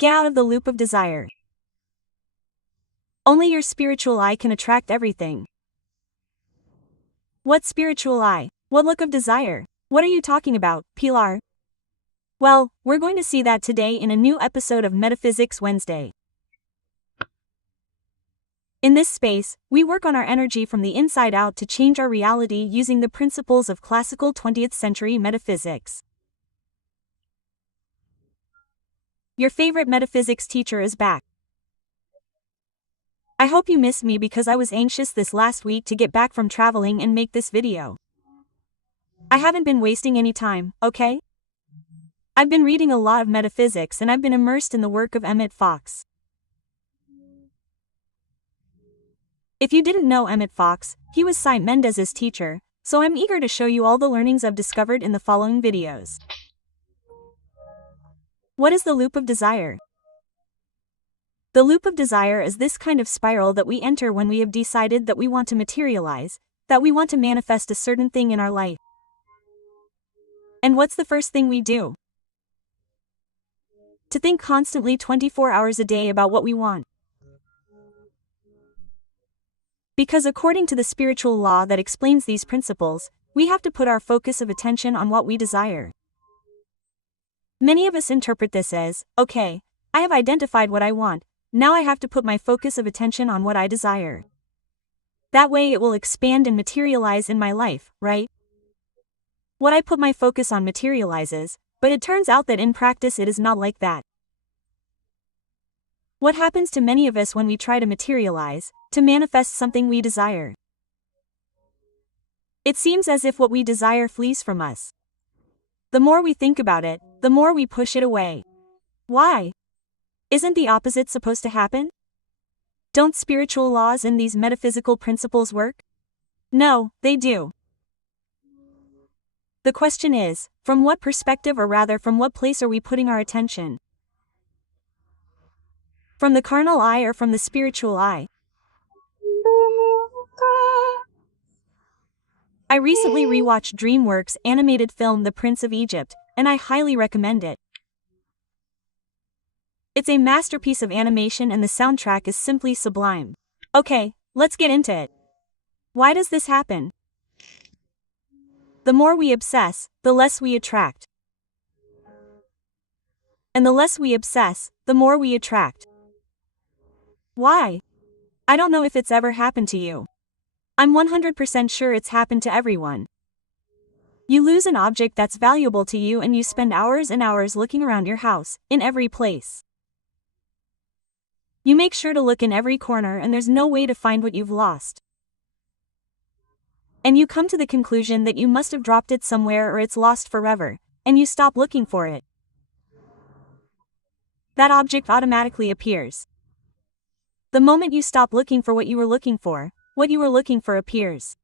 Get out of the loop of desire. Only your spiritual eye can attract everything. What spiritual eye? What look of desire? What are you talking about, Pilar? Well, we're going to see that today in a new episode of Metaphysics Wednesday. In this space, we work on our energy from the inside out to change our reality using the principles of classical 20th century metaphysics. Your favorite metaphysics teacher is back. I hope you missed me because I was anxious this last week to get back from traveling and make this video. I haven't been wasting any time, okay? I've been reading a lot of metaphysics and I've been immersed in the work of Emmett Fox. If you didn't know Emmett Fox, he was Cy Mendez's teacher, so I'm eager to show you all the learnings I've discovered in the following videos. What is the loop of desire? The loop of desire is this kind of spiral that we enter when we have decided that we want to materialize, that we want to manifest a certain thing in our life. And what's the first thing we do? To think constantly 24 hours a day about what we want. Because according to the spiritual law that explains these principles, we have to put our focus of attention on what we desire. Many of us interpret this as, okay, I have identified what I want, now I have to put my focus of attention on what I desire. That way it will expand and materialize in my life, right? What I put my focus on materializes, but it turns out that in practice it is not like that. What happens to many of us when we try to materialize, to manifest something we desire? It seems as if what we desire flees from us. The more we think about it, the more we push it away. Why? Isn't the opposite supposed to happen? Don't spiritual laws and these metaphysical principles work? No, they do. The question is, from what perspective, or rather from what place are we putting our attention? From the carnal eye or from the spiritual eye? I recently rewatched DreamWorks' animated film The Prince of Egypt, and I highly recommend it. It's a masterpiece of animation and the soundtrack is simply sublime. Okay, let's get into it. Why does this happen? The more we obsess, the less we attract. And the less we obsess, the more we attract. Why? I don't know if it's ever happened to you. I'm 100% sure it's happened to everyone. You lose an object that's valuable to you and you spend hours and hours looking around your house, in every place. You make sure to look in every corner and there's no way to find what you've lost. And you come to the conclusion that you must have dropped it somewhere or it's lost forever, and you stop looking for it. That object automatically appears. The moment you stop looking for what you were looking for appears.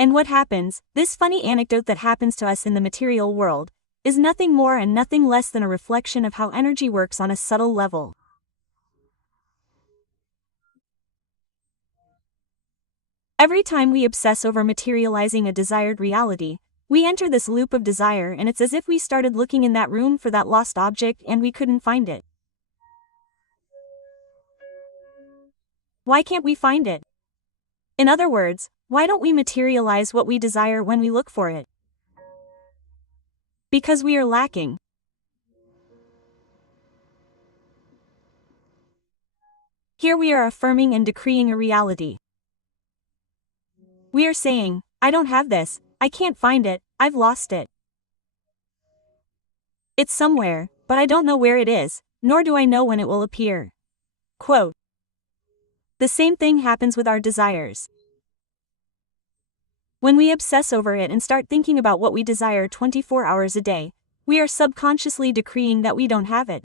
And what happens, this funny anecdote that happens to us in the material world, is nothing more and nothing less than a reflection of how energy works on a subtle level. Every time we obsess over materializing a desired reality, we enter this loop of desire, and it's as if we started looking in that room for that lost object and we couldn't find it. Why can't we find it? In other words, why don't we materialize what we desire when we look for it? Because we are lacking. Here we are affirming and decreeing a reality. We are saying, I don't have this, I can't find it, I've lost it. It's somewhere, but I don't know where it is, nor do I know when it will appear. Quote. The same thing happens with our desires. When we obsess over it and start thinking about what we desire 24 hours a day, we are subconsciously decreeing that we don't have it.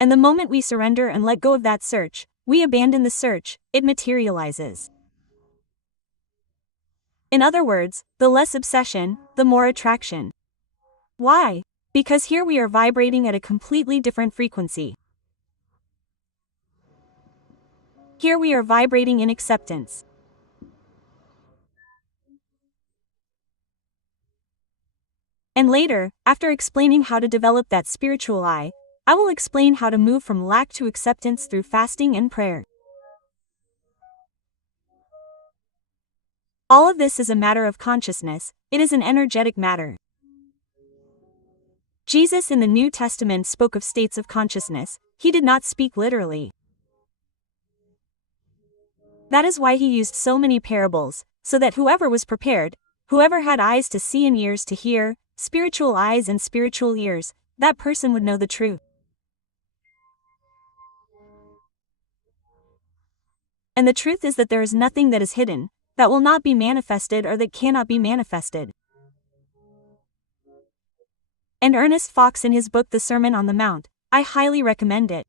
And the moment we surrender and let go of that search, we abandon the search, it materializes. In other words, the less obsession, the more attraction. Why? Because here we are vibrating at a completely different frequency. Here we are vibrating in acceptance. And later, after explaining how to develop that spiritual eye, I will explain how to move from lack to acceptance through fasting and prayer. All of this is a matter of consciousness, it is an energetic matter. Jesus in the New Testament spoke of states of consciousness, he did not speak literally. That is why he used so many parables, so that whoever was prepared, whoever had eyes to see and ears to hear, spiritual eyes and spiritual ears, that person would know the truth. And the truth is that there is nothing that is hidden, that will not be manifested or that cannot be manifested. And Ernest Fox in his book The Sermon on the Mount, I highly recommend it.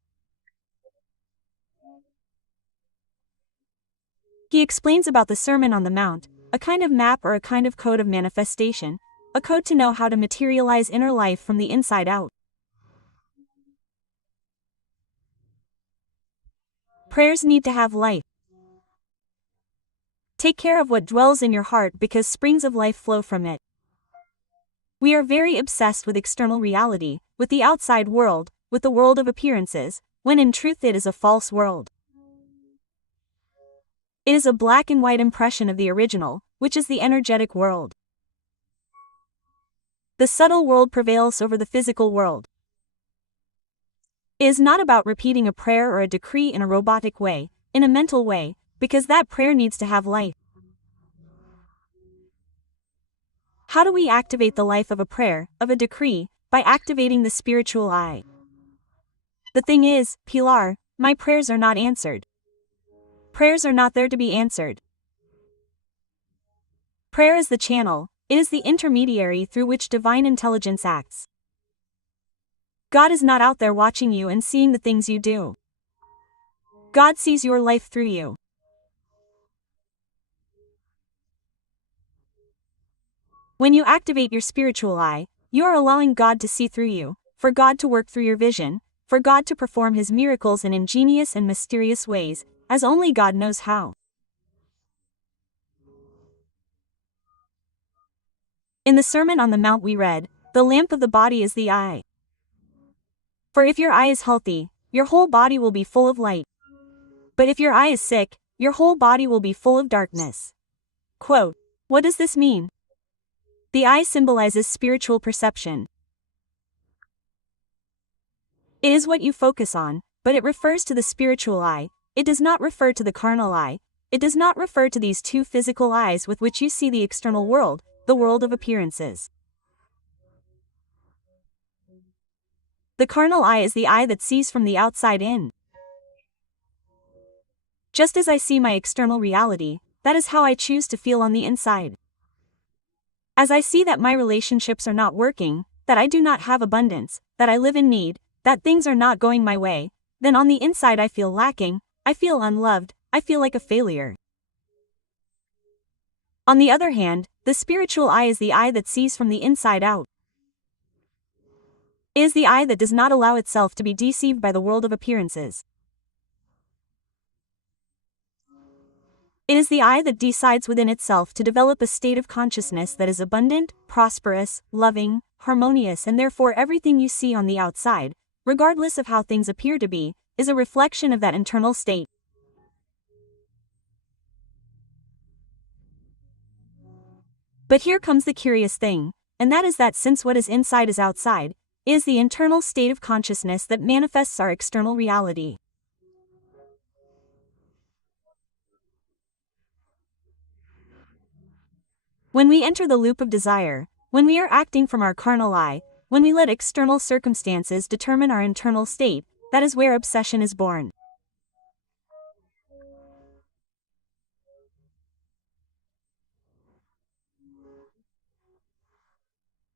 He explains about the Sermon on the Mount, a kind of map or a kind of code of manifestation, a code to know how to materialize inner life from the inside out. Prayers need to have life. Take care of what dwells in your heart because springs of life flow from it. We are very obsessed with external reality, with the outside world, with the world of appearances, when in truth it is a false world. It is a black and white impression of the original, which is the energetic world. The subtle world prevails over the physical world. It is not about repeating a prayer or a decree in a robotic way, in a mental way, because that prayer needs to have life. How do we activate the life of a prayer, of a decree? By activating the spiritual eye. The thing is, Pilar, my prayers are not answered. Prayers are not there to be answered. Prayer is the channel, it is the intermediary through which divine intelligence acts. God is not out there watching you and seeing the things you do. God sees your life through you. When you activate your spiritual eye, you are allowing God to see through you, for God to work through your vision, for God to perform His miracles in ingenious and mysterious ways, as only God knows how. In the Sermon on the Mount we read, "The lamp of the body is the eye." For if your eye is healthy, your whole body will be full of light. But if your eye is sick, your whole body will be full of darkness. Quote, what does this mean? The eye symbolizes spiritual perception. It is what you focus on, but it refers to the spiritual eye, it does not refer to the carnal eye, it does not refer to these two physical eyes with which you see the external world, the world of appearances. The carnal eye is the eye that sees from the outside in. Just as I see my external reality, that is how I choose to feel on the inside. As I see that my relationships are not working, that I do not have abundance, that I live in need, that things are not going my way, then on the inside I feel lacking, I feel unloved, I feel like a failure. On the other hand, the spiritual eye is the eye that sees from the inside out. It is the eye that does not allow itself to be deceived by the world of appearances. It is the eye that decides within itself to develop a state of consciousness that is abundant, prosperous, loving, harmonious, and therefore everything you see on the outside, regardless of how things appear to be, is a reflection of that internal state. But here comes the curious thing, and that is that since what is inside is outside, it is the internal state of consciousness that manifests our external reality. When we enter the loop of desire, when we are acting from our carnal eye, when we let external circumstances determine our internal state, that is where obsession is born.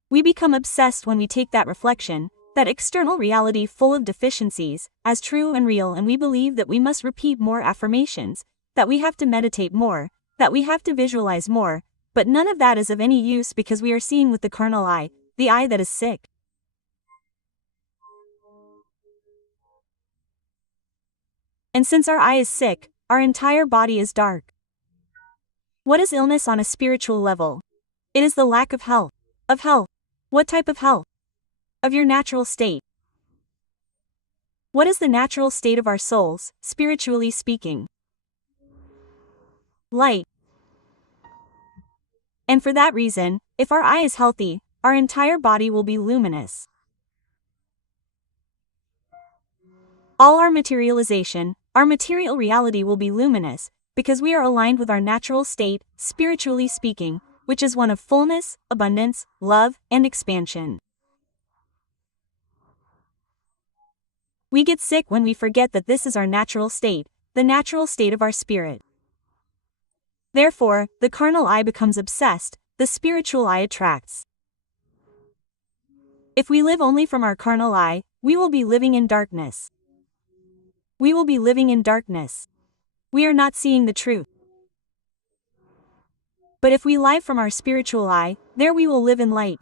We become obsessed when we take that reflection, that external reality full of deficiencies, as true and real, and we believe that we must repeat more affirmations, that we have to meditate more, that we have to visualize more, but none of that is of any use because we are seeing with the carnal eye, the eye that is sick. And since our eye is sick, our entire body is dark. What is illness on a spiritual level? It is the lack of health. What type of health? Of your natural state. What is the natural state of our souls, spiritually speaking? Light. And for that reason, if our eye is healthy, our entire body will be luminous. All our materialization, our material reality will be luminous, because we are aligned with our natural state, spiritually speaking, which is one of fullness, abundance, love, and expansion. We get sick when we forget that this is our natural state, the natural state of our spirit. Therefore, the carnal eye becomes obsessed, the spiritual eye attracts. If we live only from our carnal eye, we will be living in darkness. We will be living in darkness. We are not seeing the truth. But if we live from our spiritual eye, there we will live in light.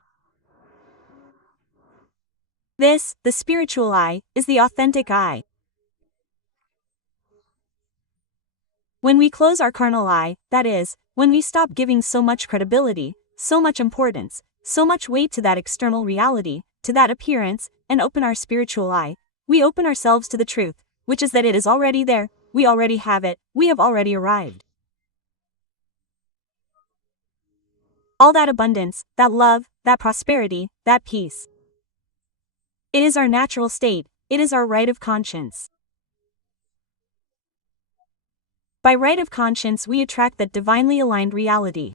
This, the spiritual eye, is the authentic eye. When we close our carnal eye, that is, when we stop giving so much credibility, so much importance, so much weight to that external reality, to that appearance, and open our spiritual eye, we open ourselves to the truth, which is that it is already there, we already have it, we have already arrived. All that abundance, that love, that prosperity, that peace. It is our natural state, it is our right of conscience. By right of conscience we attract that divinely aligned reality.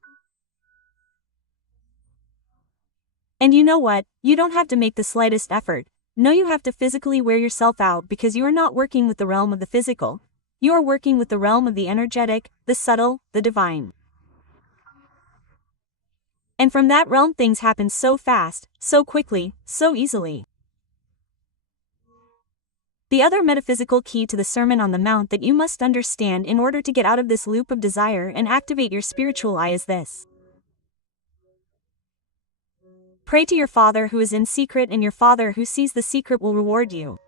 And you know what, you don't have to make the slightest effort. No, you have to physically wear yourself out because you are not working with the realm of the physical. You are working with the realm of the energetic, the subtle, the divine. And from that realm things happen so fast, so quickly, so easily. The other metaphysical key to the Sermon on the Mount that you must understand in order to get out of this loop of desire and activate your spiritual eye is this. Pray to your Father who is in secret, and your Father who sees the secret will reward you.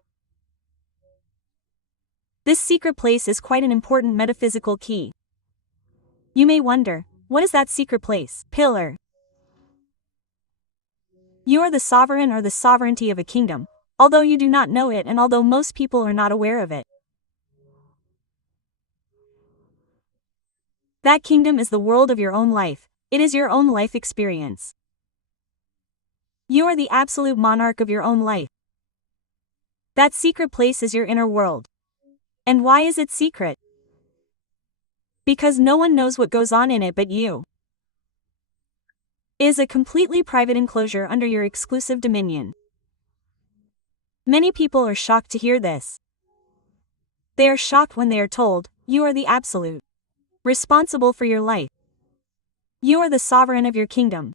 This secret place is quite an important metaphysical key. You may wonder, what is that secret place? Pillar. You are the sovereign or the sovereignty of a kingdom, although you do not know it and although most people are not aware of it. That kingdom is the world of your own life, it is your own life experience. You are the absolute monarch of your own life. That secret place is your inner world. And why is it secret? Because no one knows what goes on in it but you. It is a completely private enclosure under your exclusive dominion. Many people are shocked to hear this. They are shocked when they are told, you are the absolute, responsible for your life. You are the sovereign of your kingdom.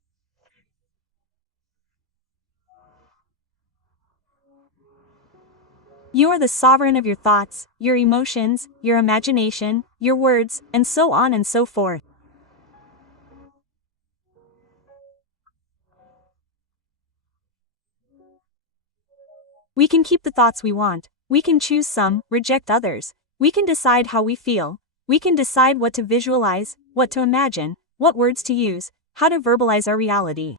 You are the sovereign of your thoughts, your emotions, your imagination, your words, and so on and so forth. We can keep the thoughts we want, we can choose some, reject others, we can decide how we feel, we can decide what to visualize, what to imagine, what words to use, how to verbalize our reality.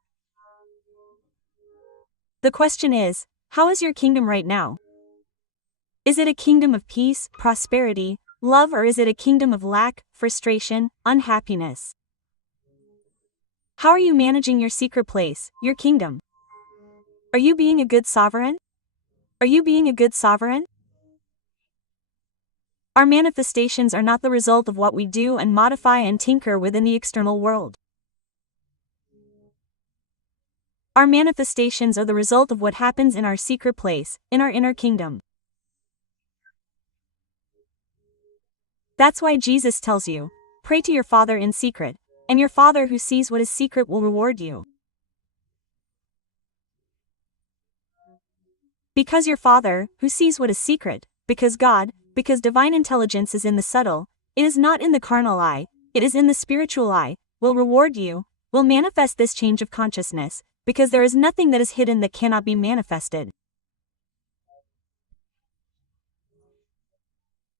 The question is, how is your kingdom right now? Is it a kingdom of peace, prosperity, love, or is it a kingdom of lack, frustration, unhappiness? How are you managing your secret place, your kingdom? Are you being a good sovereign? Are you being a good sovereign? Our manifestations are not the result of what we do and modify and tinker within the external world. Our manifestations are the result of what happens in our secret place, in our inner kingdom. That's why Jesus tells you, pray to your Father in secret, and your Father who sees what is secret will reward you. Because your Father, who sees what is secret, because God, because divine intelligence is in the subtle, it is not in the carnal eye, it is in the spiritual eye, will reward you, will manifest this change of consciousness, because there is nothing that is hidden that cannot be manifested.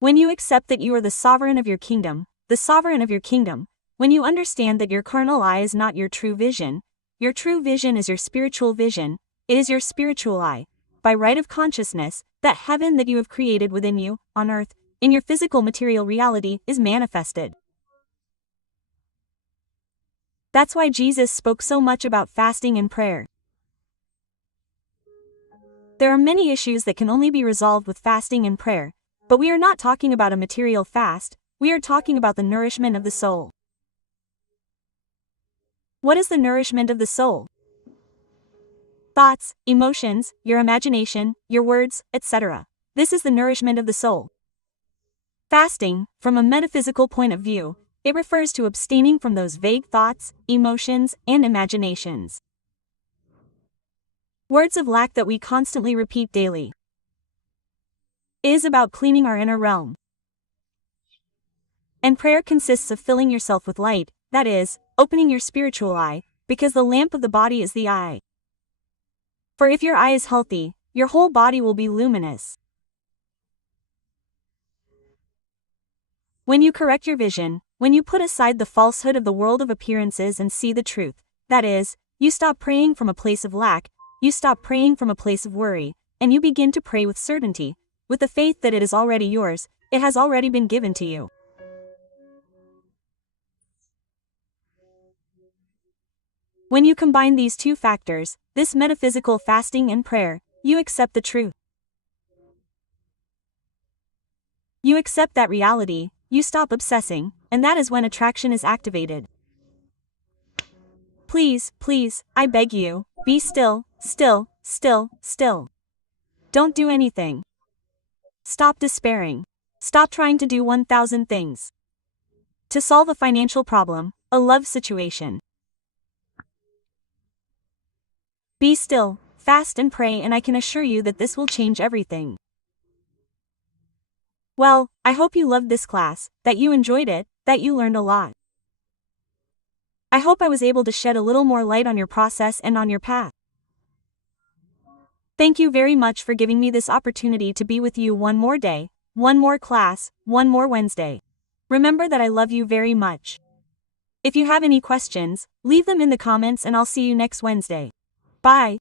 When you accept that you are the sovereign of your kingdom, the sovereign of your kingdom, when you understand that your carnal eye is not your true vision, your true vision is your spiritual vision, it is your spiritual eye, by right of consciousness, that heaven that you have created within you, on earth, in your physical material reality, is manifested. That's why Jesus spoke so much about fasting and prayer. There are many issues that can only be resolved with fasting and prayer, but we are not talking about a material fast, we are talking about the nourishment of the soul. What is the nourishment of the soul? Thoughts, emotions, your imagination, your words, etc. This is the nourishment of the soul. Fasting, from a metaphysical point of view, it refers to abstaining from those vague thoughts, emotions, and imaginations. Words of lack that we constantly repeat daily. It is about cleaning our inner realm. And prayer consists of filling yourself with light, that is, opening your spiritual eye, because the lamp of the body is the eye. For if your eye is healthy, your whole body will be luminous. When you correct your vision, when you put aside the falsehood of the world of appearances and see the truth, that is, you stop praying from a place of lack, you stop praying from a place of worry, and you begin to pray with certainty, with the faith that it is already yours, it has already been given to you. When you combine these two factors, this metaphysical fasting and prayer, you accept the truth. You accept that reality, you stop obsessing, and that is when attraction is activated. Please, please, I beg you, be still, still, still, still. Don't do anything. Stop despairing. Stop trying to do 1,000 things. To solve a financial problem, a love situation. Be still, fast and pray, and I can assure you that this will change everything. Well, I hope you loved this class, that you enjoyed it, that you learned a lot. I hope I was able to shed a little more light on your process and on your path. Thank you very much for giving me this opportunity to be with you one more day, one more class, one more Wednesday. Remember that I love you very much. If you have any questions, leave them in the comments and I'll see you next Wednesday. Bye.